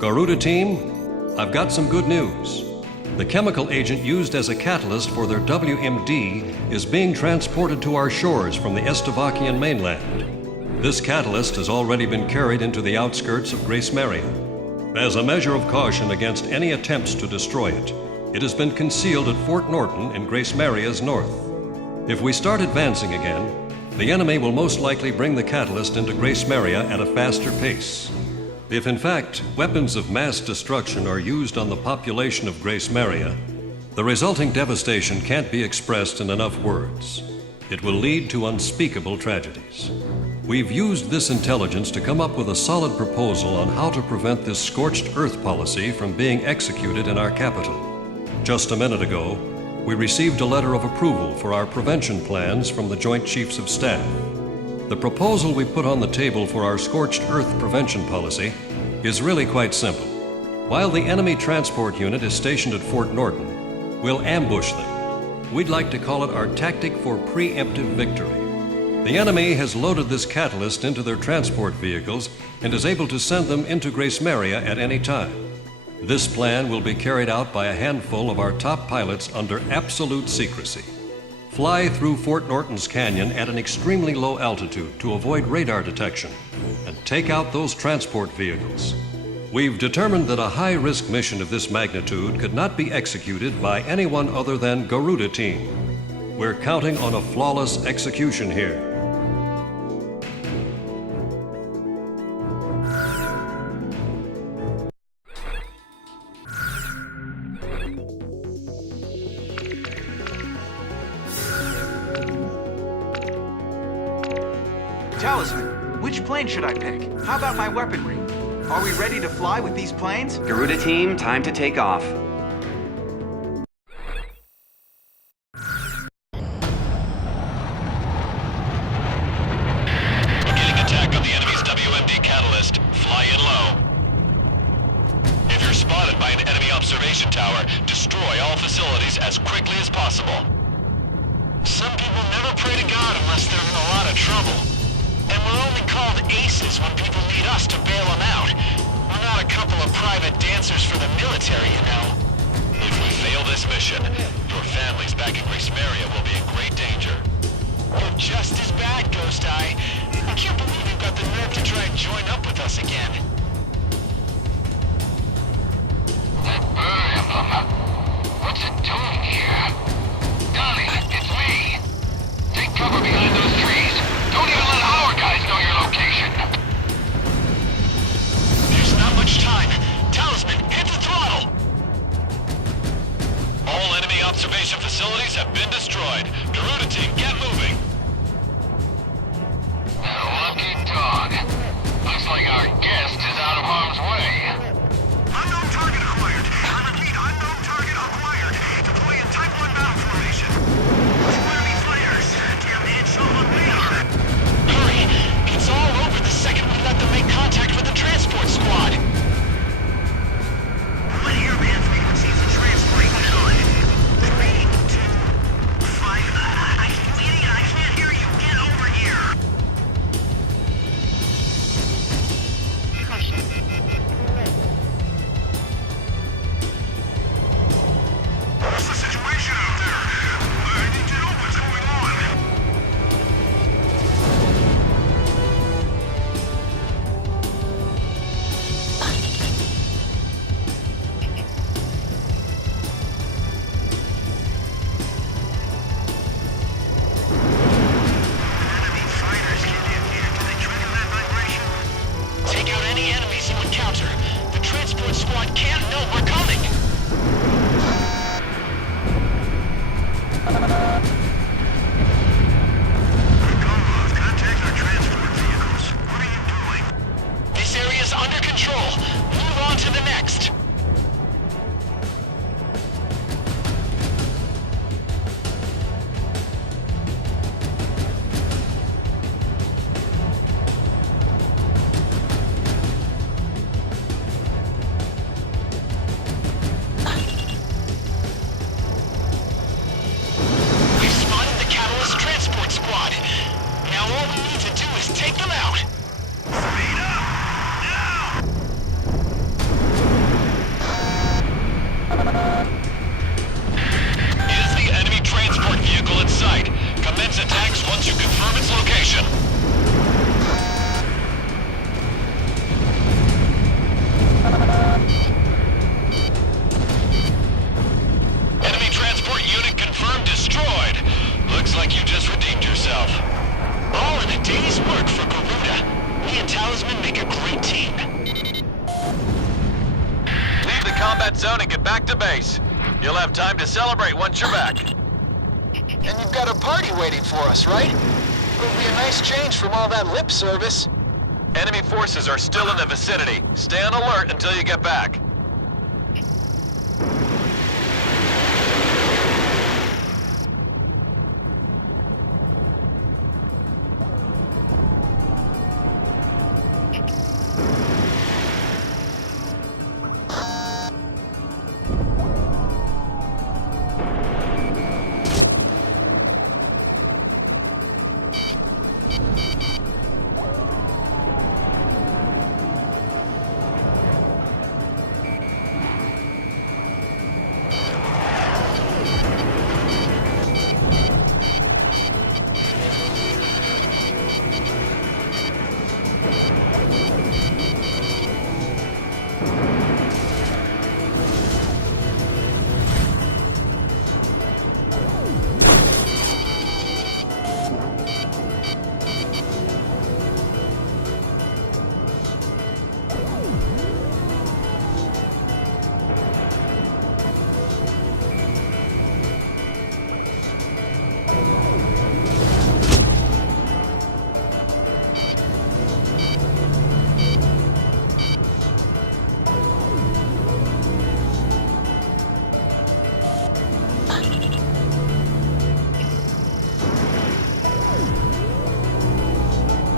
Garuda team, I've got some good news. The chemical agent used as a catalyst for their WMD is being transported to our shores from the Estevakian mainland. This catalyst has already been carried into the outskirts of Grace Maria. As a measure of caution against any attempts to destroy it, it has been concealed at Fort Norton in Grace Maria's north. If we start advancing again, the enemy will most likely bring the catalyst into Grace Maria at a faster pace. If in fact weapons of mass destruction are used on the population of Grace Maria, the resulting devastation can't be expressed in enough words. It will lead to unspeakable tragedies. We've used this intelligence to come up with a solid proposal on how to prevent this scorched earth policy from being executed in our capital. Just a minute ago, we received a letter of approval for our prevention plans from the Joint Chiefs of Staff. The proposal we put on the table for our scorched earth prevention policy is really quite simple. While the enemy transport unit is stationed at Fort Norton, we'll ambush them. We'd like to call it our tactic for preemptive victory. The enemy has loaded this catalyst into their transport vehicles and is able to send them into Grace Maria at any time. This plan will be carried out by a handful of our top pilots under absolute secrecy. Fly through Fort Norton's canyon at an extremely low altitude to avoid radar detection and take out those transport vehicles. We've determined that a high-risk mission of this magnitude could not be executed by anyone other than Garuda team. We're counting on a flawless execution here. Talisman, which plane should I pick? How about my weaponry? Are we ready to fly with these planes? Garuda team, time to take off. Beginning attack on the enemy's WMD catalyst. Fly in low. If you're spotted by an enemy observation tower, destroy all facilities as quickly as possible. Some people never pray to God unless they're in a lot of trouble. And we're only called aces when people need us to bail them out. We're not a couple of private dancers for the military, you know. If we fail this mission, your families back in Grace Maria will be in great danger. You're just as bad, Ghost Eye. I can't believe you've got the nerve to try and join up with us again. That bird emblem. What's it doing here? Donnie, it's me. Take cover behind those trees. Don't even let our guys know your location. There's not much time. Talisman, hit the throttle! All enemy observation facilities have been destroyed. Garuda team, get moving! Lucky dog. Looks like our guest is out of harm's way. Unknown target acquired. I repeat, unknown target acquired. Deploy in Type 1 battle formation. Two enemy fighters. Damn man, show on radar. Hurry! It's all over the second we let them make contact with the transport squad! What airband frequencies are transporting now? 3, 2, 5. Idiot, I can't hear you. Get over here. What's the situation out there? I need to know what's going on. Enemy fighters get in here. Do they trigger that vibration? Take out any enemies you encounter. The transport squad can't know we're coming! Comrades, contact our transport vehicles. What are you doing? This area's under control. Move on to the next. combat zone and get back to base. You'll have time to celebrate once you're back. And you've got a party waiting for us, right? It'll be a nice change from all that lip service. Enemy forces are still in the vicinity. Stay on alert until you get back.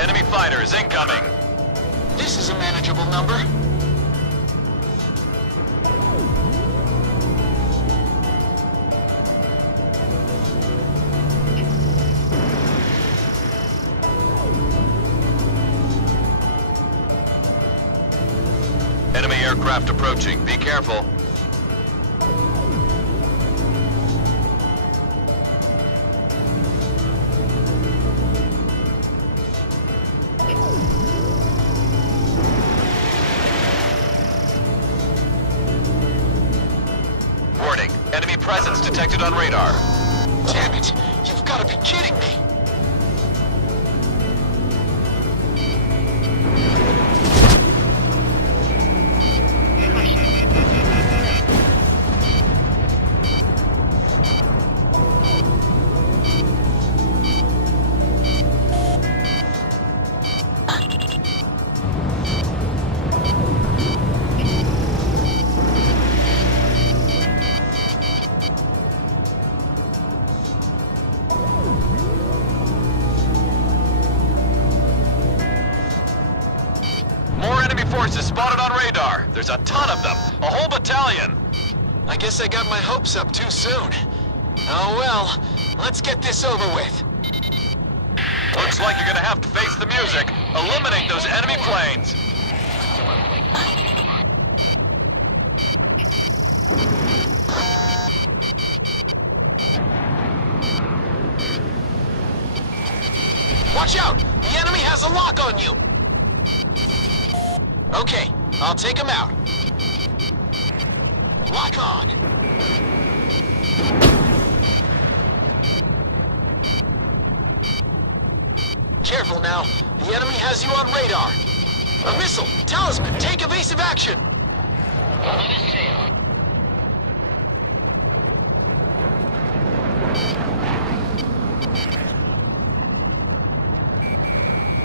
Enemy fighters incoming. This is a manageable number. Enemy aircraft approaching. Be careful. Warning. Enemy presence detected on radar. Damn it! You've got to be kidding me! More enemy forces spotted on radar. There's a ton of them. A whole battalion. I guess I got my hopes up too soon. Oh well, let's get this over with. Looks like you're gonna have to face the music. Eliminate those enemy planes. Watch out! The enemy has a lock on you! Okay, I'll take him out. Lock on! Careful now. The enemy has you on radar. A missile! Talisman, take evasive action!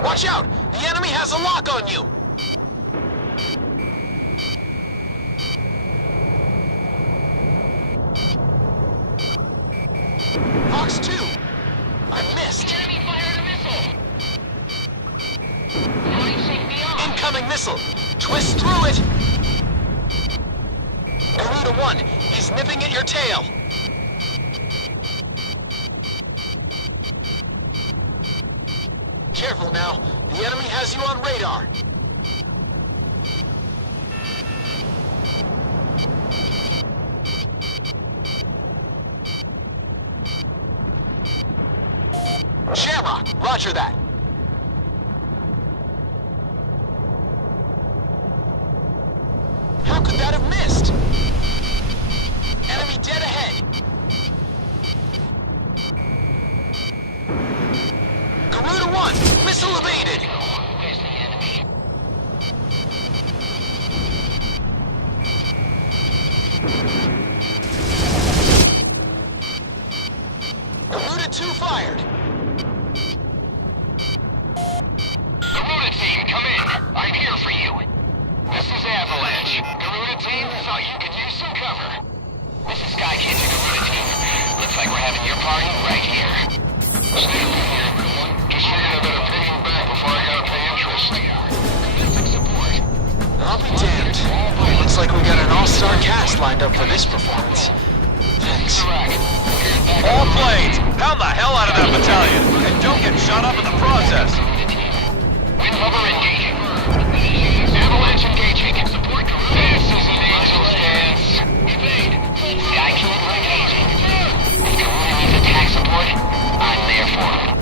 Watch out! The enemy has a lock on you! Fox 2! I missed! Enemy fired a missile! Flying safety on! Incoming missile! Twist through it! Garuda 1, he's nipping at your tail! Careful now, the enemy has you on radar! Shamrock, roger that! How could that have missed? Enemy dead ahead! Garuda 1, missile evaded! Where's the enemy? Garuda 2 fired. Garuda team, come in. I'm here for you. This is Avalanche. Garuda team, thought you could use some cover. This is Skykin to Garuda team. Looks like we're having your party right here. Stay with me, everyone. Just figured I better pay you back before I gotta pay interest. Domestic support. I'll be damned. Looks like we got an all-star cast lined up for this performance. Thanks. All planes, pound the hell out of that battalion, and don't get shot up in the process. Wind hover engaging. Avalanche engaging. Support Garuda. This is an angel's dance. Evade. Sky King engaging. If Garuda needs attack support, I'm there for him.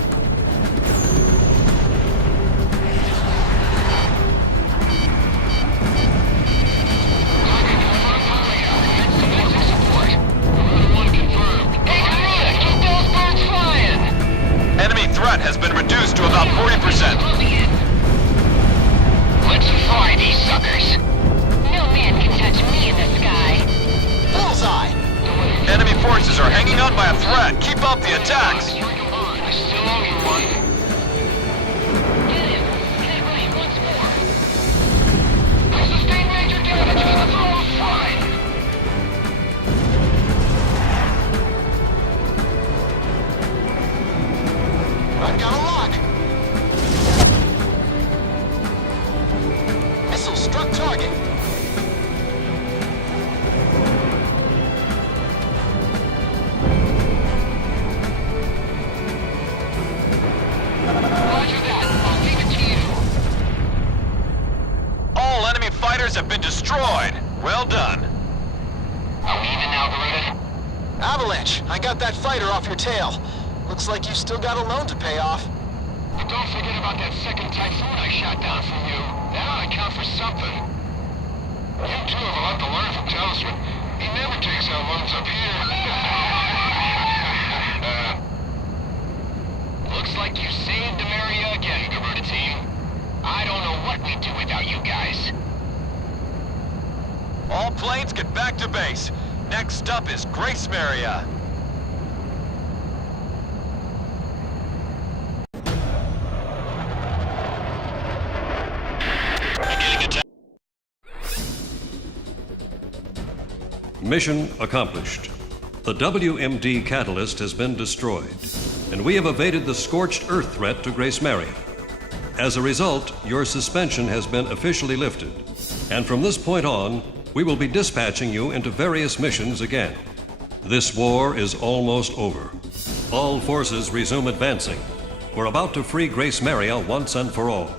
Domestic support. Garuda 1 confirmed. Hey Garuda, keep those birds flying. Enemy threat has been reduced to about 40%. Let's fry these suckers. No man can touch me in the sky. Bullseye. Enemy forces are hanging on by a thread. Keep up the attacks. I still owe you one. Get him. Get right once more. I sustained major damage. That's almost fine. I've got a lock. Missile struck target. Roger that. I'll leave it to you. All enemy fighters have been destroyed. Well done. Are we even now, Garuda? Avalanche, I got that fighter off your tail. Looks like you still got a loan to pay off. But don't forget about that second Typhoon I shot down from you. That ought to count for something. You two have a lot to learn from Talisman. He never takes out loans up here. Looks like you saved Demaria again, Garuda team. I don't know what we'd do without you guys. All planes get back to base. Next up is Grace Maria. Mission accomplished. The WMD catalyst has been destroyed, and we have evaded the scorched earth threat to Grace Maria. As a result, your suspension has been officially lifted, and from this point on, we will be dispatching you into various missions again. This war is almost over. All forces resume advancing. We're about to free Grace Maria once and for all.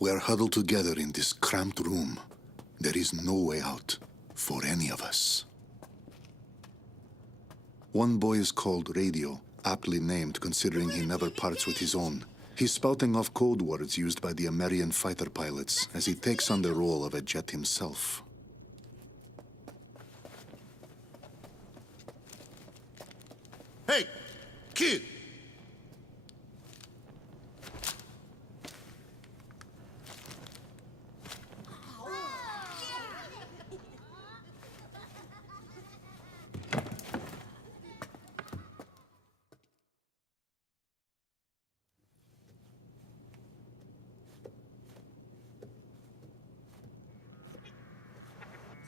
We're huddled together in this cramped room. There is no way out for any of us. One boy is called Radio, aptly named considering he never parts with his own. He's spouting off code words used by the American fighter pilots as he takes on the role of a jet himself. Hey, kid!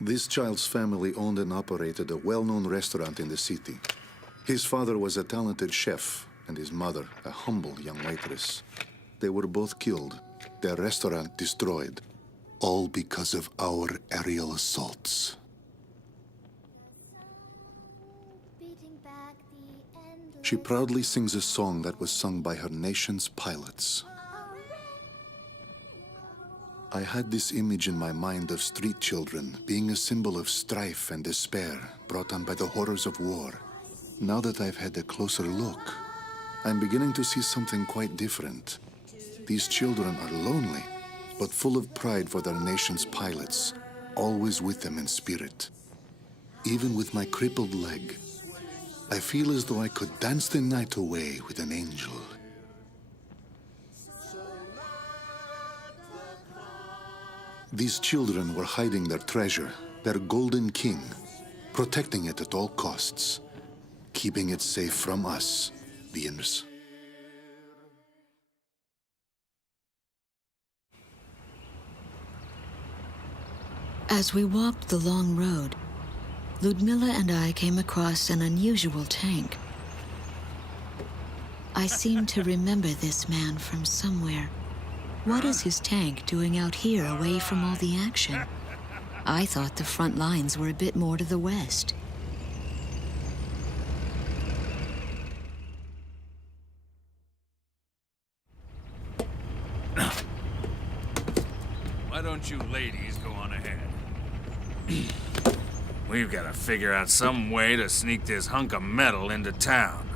This child's family owned and operated a well-known restaurant in the city. His father was a talented chef, and his mother a humble young waitress. They were both killed, their restaurant destroyed, all because of our aerial assaults. She proudly sings a song that was sung by her nation's pilots. I had this image in my mind of street children being a symbol of strife and despair brought on by the horrors of war. Now that I've had a closer look, I'm beginning to see something quite different. These children are lonely, but full of pride for their nation's pilots, always with them in spirit. Even with my crippled leg, I feel as though I could dance the night away with an angel. These children were hiding their treasure, their golden king, protecting it at all costs, keeping it safe from us, Vienners. As we walked the long road, Ludmilla and I came across an unusual tank. I seem to remember this man from somewhere. What is his tank doing out here away from all the action? I thought the front lines were a bit more to the west. Why don't you ladies go on ahead? We've got to figure out some way to sneak this hunk of metal into town.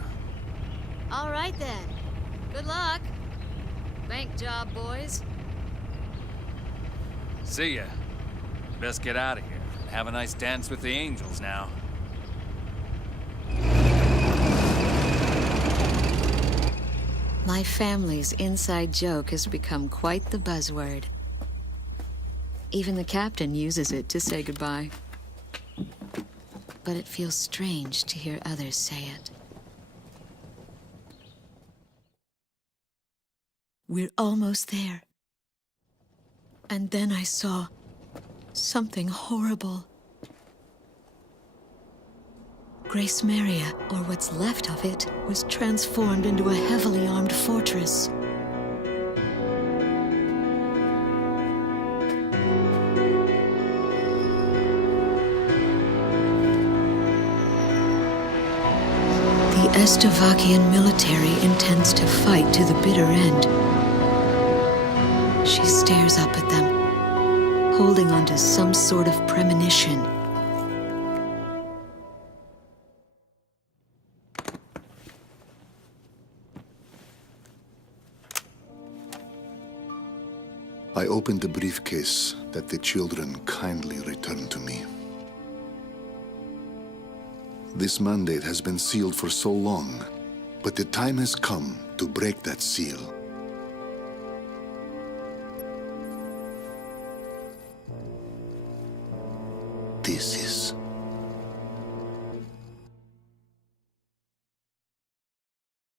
All right then. Good luck. Bank job, boys. See ya. Best get out of here. Have a nice dance with the angels now. My family's inside joke has become quite the buzzword. Even the captain uses it to say goodbye. But it feels strange to hear others say it. We're almost there. And then I saw something horrible. Grace Maria, or what's left of it, was transformed into a heavily armed fortress. The Estevakian military intends to fight to the bitter end. She stares up at them, holding on to some sort of premonition. I opened the briefcase that the children kindly returned to me. This mandate has been sealed for so long, but the time has come to break that seal. This is